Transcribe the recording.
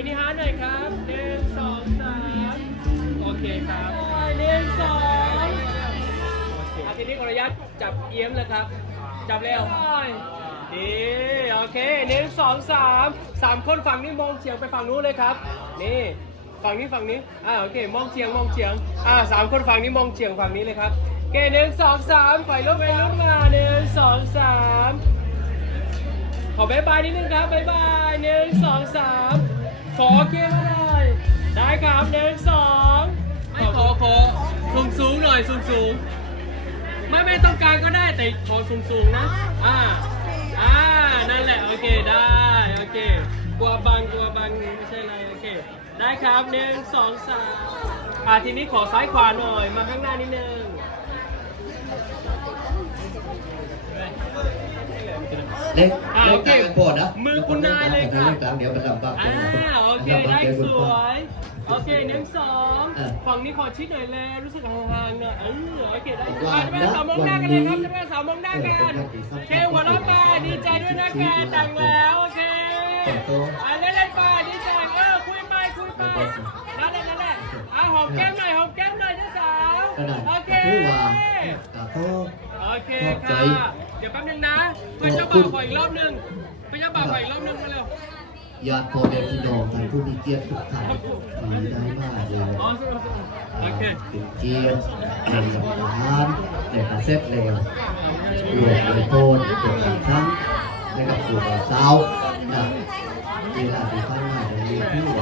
มินิฮาร์ทหน่อยครับหนึ่งสองสามโอเคครับหนึ่งสองโอเคอาทีนี้ขออนุญาตจับเอี้ยมเลยครับ จับเร็วดีโอเคหนึ่งสองสามสามคนฝั่งนี้มองเฉียงไปฝั่งนู้นเลยครับ นี่ฝั่งนี้ฝั่งนี้อ่าโอเค มองเฉียงมองเฉียงอ่าสามคนฝั่งนี้มองเฉียงฝั่งนี้เลยครับโอเคหนึ่งสองสามปล่อยรถไปรถมาหนึ่งสองสามขอบายบายนิดนึงครับบายบายหนึ่งสองสาม ขอเกมมาได้ได้ครับหนึ่งสองไม่ขอขอสูงสูงหน่อยสูงสูงไม่ไม่ต้องการก็ได้แต่ขอสูงสูงนะอ่าอ่านั่นแหละโอเคได้โอเคกลัวบังกลัวบังไม่ใช่อะไรโอเคได้ครับหนึ่งสองสามอ่าทีนี้ขอซ้ายขวาหน่อยมาข้างหน้านิดนึง เล็กอ่าเล็โอกเคกลางโปรดนะมือคุณนายเลยครับเล็กกลางเดี๋ยวมันลำบากอ่าโอเคได้สวย โอเคหนึ่งสองฝั่งนี้ขอชิดหน่อยเลยรู้สึกห่างๆหน่อยเออโอเคได้อะจะเป็นสาวมองหน้ากันเลยครับจะเป็นสาวมองหน้ากันโอเคหัวเราะมาดีใจด้วยนะแกแต่งแล้วโอเคแต่งโตวอะเล่นๆไปดีใจเออคุยไปคุยไปนั่นแหละนั่นแหละอะหอมแก้มหน่อยหอมแก้มหน่อยเจ้าสาวขนาดโอเคคือว่าตาโต โอเคขอบใจค่ะ เดี๋ยวแป๊บนึงนะเพื่อนเจ้าบ่าวขออีกรอบนึงเพื่อนเจ้าบ่าวขออีกรอบนึงมาเร็วญาติพ่อแม่พี่น้องท่านผู้มีเกียรติทุกท่านที่ได้มาเลยอ๋อโอเคเป็นเกียรติเป็นสำคัญในประเทศเลวรวมโดยโทษเป็นบางครั้งนะครับสู่บ่าวสาวนะเวลาที่ผ่านมาเดี๋ยวนี้ที่ว่า